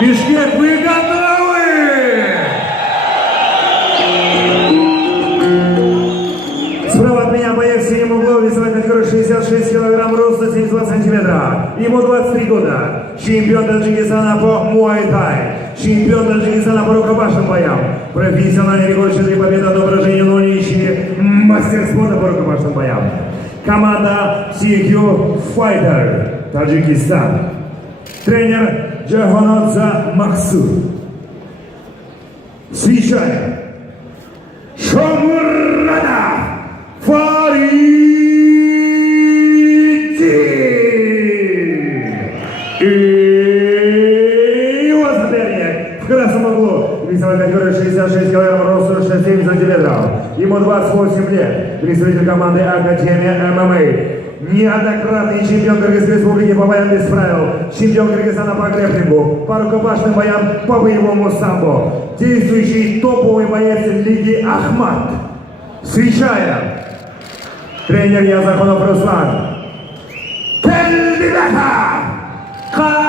Бишкек, вы готовы? Справа от меня боец в синем углу, весовой категории 66 килограмм, роста 72 сантиметра. Ему 23 года. Чемпион Таджикистана по муай-тай. Чемпион Таджикистана по рукопашным боям. Профессиональный рекорд 4 победы, отображение, но нищие. Мастер спорта по рукопашным боям. Команда CQ Fighter Таджикистан. Тренер Джаханадзе Максуд. Встречаем Шамурадов Фариддин. И его соперник в красном углу. Весовой категории 66 килограмм, роста 67 сантиметров. Ему 28 лет. Представитель команды Академия ММА. Неоднократный чемпион Кыргызской республики по боям без правил, чемпион Кыргызстана по грэпплингу, по рукопашным боям, по боевому самбо, действующий топовый боец Лиги Ахмат. Встречаем тренер Язахонов Руслан. Кандидата Канатайсан.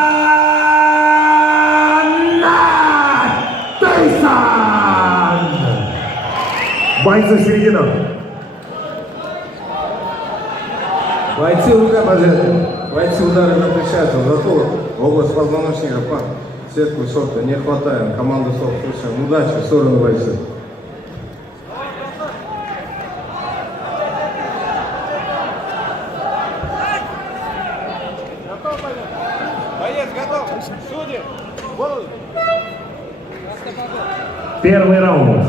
Бойцы в середину. Бойцы рукопожатия, бойцы удары запрещаются, зато в область позвоночника по сетку шорта не хватаем. Команду СОК слушаем. Удачи в сторону бойцов. Боец готов. Судьи. Первый раунд.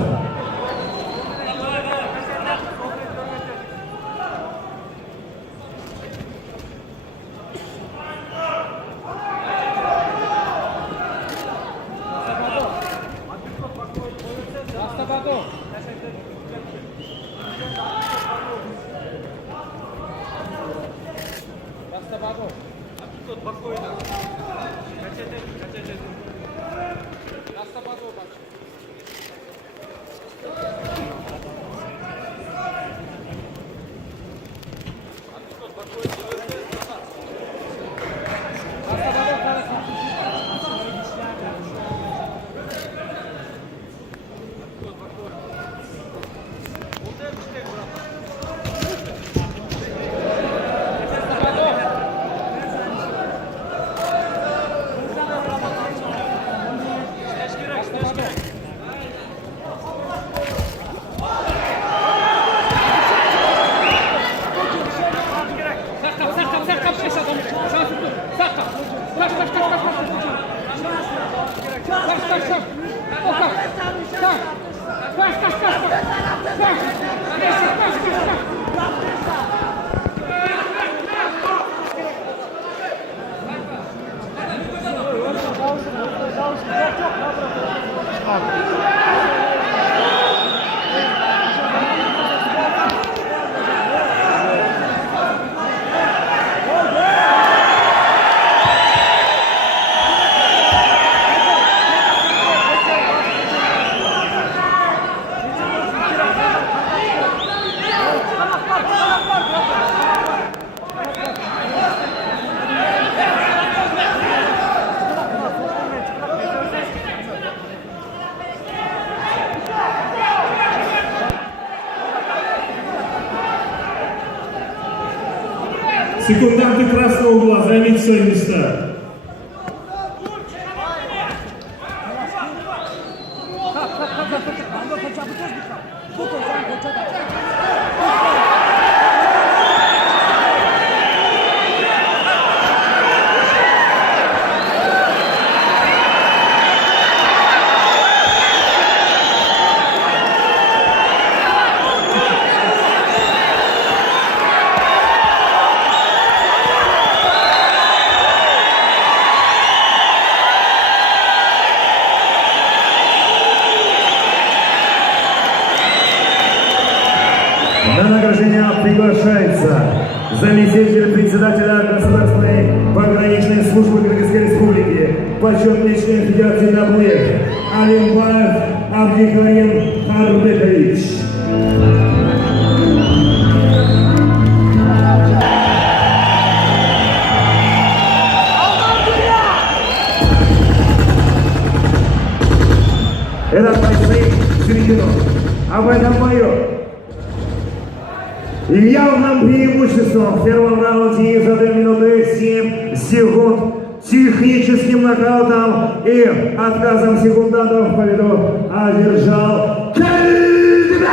Секунданты красного угла, займите свои места. На награждение приглашается заместитель председателя Государственной пограничной службы Кыргызской Республики, почетный член Федерации НАБУЭК Алимбаев Абдикарим Харбекович. Этот бойцы заведено. А в этом бою явным преимуществом в первом раунде из 1 минуты 7 секунд техническим нокаутом и отказом секундантов победу одержал Кальдебеков.